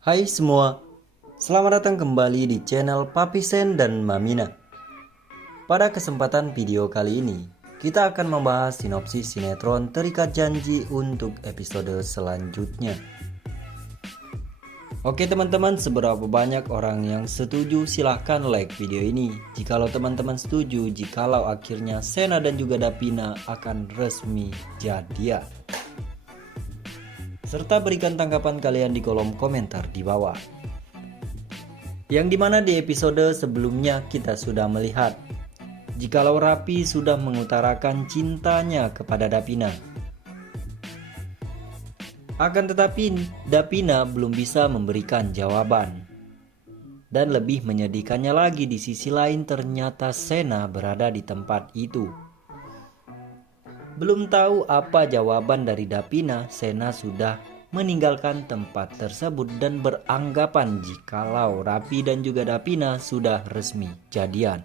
Hai semua, selamat datang kembali di channel Papi Sen dan Mamina. Pada kesempatan video kali ini, kita akan membahas sinopsis sinetron Terikat Janji untuk episode selanjutnya. Oke teman-teman, seberapa banyak orang yang setuju silahkan like video ini. Jikalau teman-teman setuju, jikalau akhirnya Sena dan juga Davina akan resmi jadian. Serta berikan tanggapan kalian di kolom komentar di bawah. Yang dimana di episode sebelumnya kita sudah melihat jikalau Rapi sudah mengutarakan cintanya kepada Davina. Akan tetapi Davina belum bisa memberikan jawaban. Dan lebih menyedihkannya lagi, di sisi lain ternyata Sena berada di tempat itu. Belum tahu apa jawaban dari Davina, Sena sudah meninggalkan tempat tersebut dan beranggapan jikalau Rapi dan juga Davina sudah resmi jadian.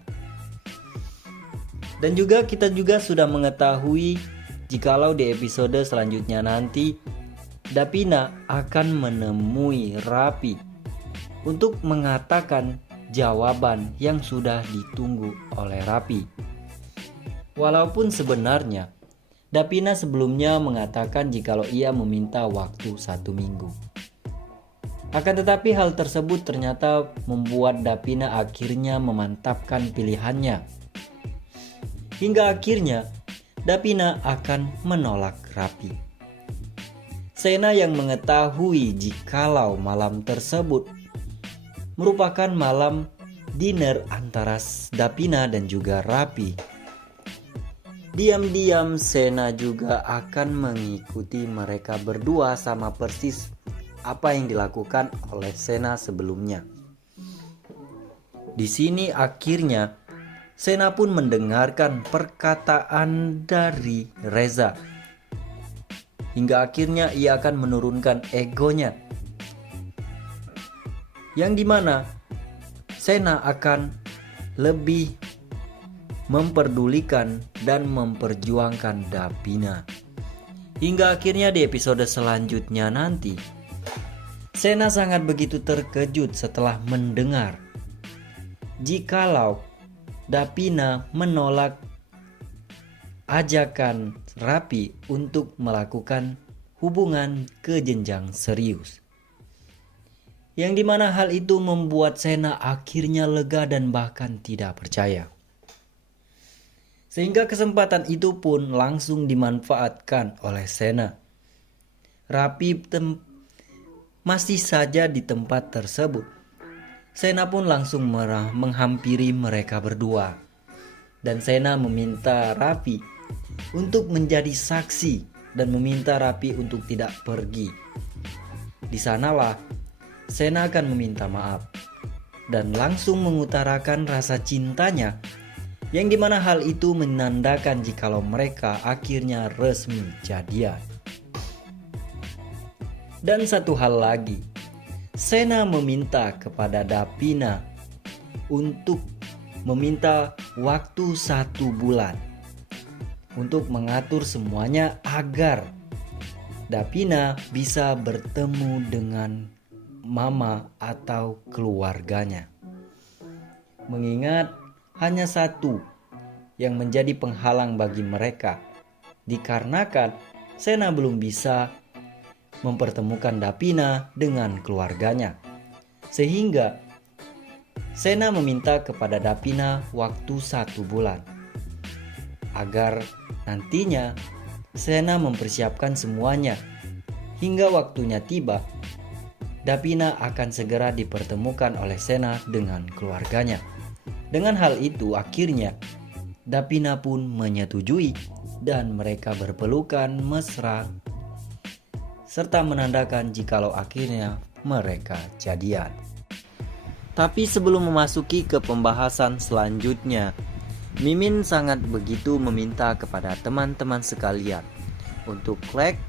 Dan juga kita sudah mengetahui jikalau di episode selanjutnya nanti Davina akan menemui Rapi untuk mengatakan jawaban yang sudah ditunggu oleh Rapi. Walaupun sebenarnya Davina sebelumnya mengatakan jikalau ia meminta waktu 1 minggu. Akan tetapi hal tersebut ternyata membuat Davina akhirnya memantapkan pilihannya. Hingga akhirnya Davina akan menolak Rapi. Sena yang mengetahui jikalau malam tersebut merupakan malam dinner antara Davina dan juga Rapi. Diam-diam Sena juga akan mengikuti mereka berdua, sama persis apa yang dilakukan oleh Sena sebelumnya. Di sini akhirnya Sena pun mendengarkan perkataan dari Reza. Hingga akhirnya ia akan menurunkan egonya. Yang dimana Sena akan lebih memperdulikan dan memperjuangkan Davina. Hingga akhirnya di episode selanjutnya nanti Sena sangat begitu terkejut setelah mendengar jikalau Davina menolak ajakan Rapi untuk melakukan hubungan ke jenjang serius. Yang dimana hal itu membuat Sena akhirnya lega dan bahkan tidak percaya. Sehingga kesempatan itu pun langsung dimanfaatkan oleh Sena. Rapi masih saja di tempat tersebut. Sena pun langsung menghampiri mereka berdua. Dan Sena meminta Rapi untuk menjadi saksi dan meminta Rapi untuk tidak pergi. Di sanalah Sena akan meminta maaf dan langsung mengutarakan rasa cintanya, yang dimana hal itu menandakan jikalau mereka akhirnya resmi jadian. Dan satu hal lagi, Sena meminta kepada Davina untuk meminta waktu 1 bulan untuk mengatur semuanya agar Davina bisa bertemu dengan mama atau keluarganya. Mengingat hanya satu yang menjadi penghalang bagi mereka, dikarenakan Sena belum bisa mempertemukan Davina dengan keluarganya. Sehingga Sena meminta kepada Davina waktu 1 bulan agar nantinya Sena mempersiapkan semuanya. Hingga waktunya tiba, Davina akan segera dipertemukan oleh Sena dengan keluarganya. Dengan hal itu akhirnya Davina pun menyetujui dan mereka berpelukan mesra serta menandakan jikalau akhirnya mereka jadian. Tapi sebelum memasuki ke pembahasan selanjutnya, Mimin sangat begitu meminta kepada teman-teman sekalian untuk like,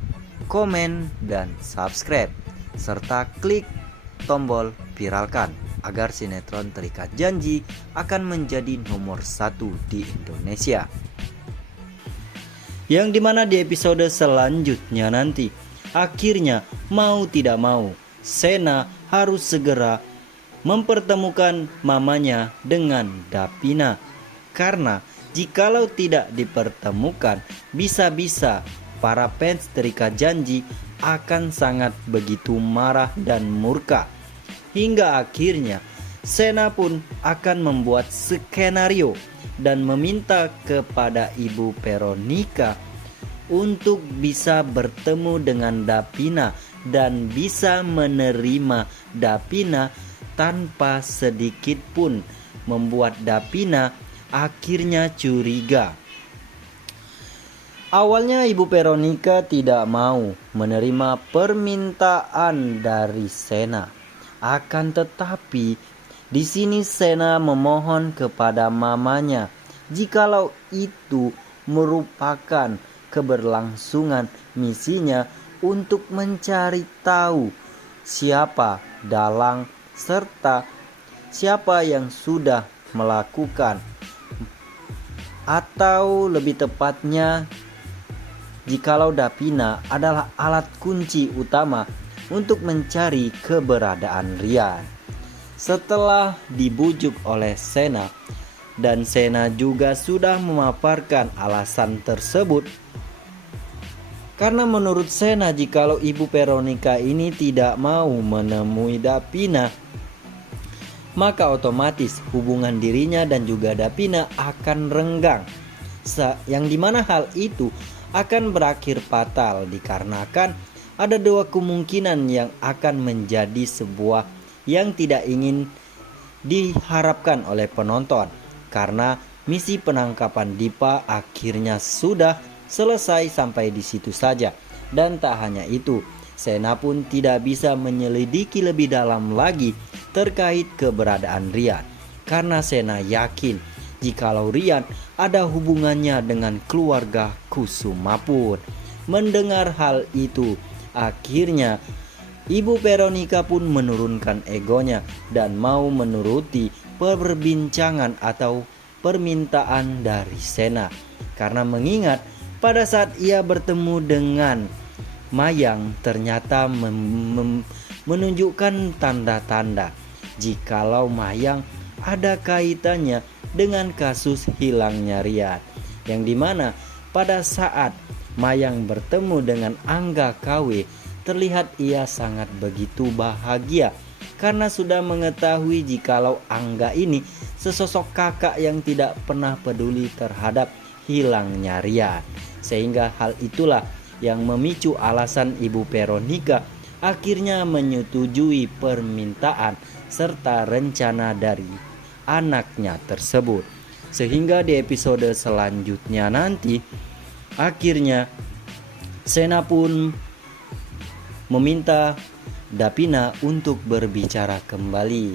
komen, dan subscribe serta klik tombol viralkan agar sinetron Terikat Janji akan menjadi nomor 1 di Indonesia. Yang dimana di episode selanjutnya nanti akhirnya mau tidak mau Sena harus segera mempertemukan mamanya dengan Dapina. Karena jikalau tidak dipertemukan, bisa-bisa para fans terikat janji akan sangat begitu marah dan murka. Hingga akhirnya Sena pun akan membuat skenario dan meminta kepada Ibu Veronica untuk bisa bertemu dengan Dapina dan bisa menerima Dapina tanpa sedikit pun membuat Dapina akhirnya curiga. Awalnya Ibu Veronica tidak mau menerima permintaan dari Sena. Akan tetapi di sini Sena memohon kepada mamanya jikalau itu merupakan keberlangsungan misinya untuk mencari tahu siapa dalang serta siapa yang sudah melakukan, atau lebih tepatnya jikalau Dapina adalah alat kunci utama untuk mencari keberadaan Rian. Setelah dibujuk oleh Sena, dan Sena juga sudah memaparkan alasan tersebut, karena menurut Sena jikalau Ibu Veronica ini tidak mau menemui Dapina, maka otomatis hubungan dirinya dan juga Dapina akan renggang, yang dimana hal itu akan berakhir fatal dikarenakan ada dua kemungkinan yang akan menjadi sebuah yang tidak ingin diharapkan oleh penonton, karena misi penangkapan Dipa akhirnya sudah selesai sampai di situ saja. Dan tak hanya itu, Sena pun tidak bisa menyelidiki lebih dalam lagi terkait keberadaan Rian, karena Sena yakin jikalau Rian ada hubungannya dengan keluarga Kusuma pun. Mendengar hal itu, akhirnya Ibu Veronica pun menurunkan egonya dan mau menuruti perbincangan atau permintaan dari Sena, karena mengingat pada saat ia bertemu dengan Mayang ternyata menunjukkan tanda-tanda jikalau Mayang ada kaitannya dengan kasus hilangnya Rian, yang dimana pada saat Mayang bertemu dengan Angga KW, terlihat ia sangat begitu bahagia karena sudah mengetahui jikalau Angga ini sesosok kakak yang tidak pernah peduli terhadap hilangnya Rian. Sehingga hal itulah yang memicu alasan Ibu Veronica akhirnya menyetujui permintaan serta rencana dari anaknya tersebut. Sehingga di episode selanjutnya nanti akhirnya Sena pun meminta Dapina untuk berbicara kembali.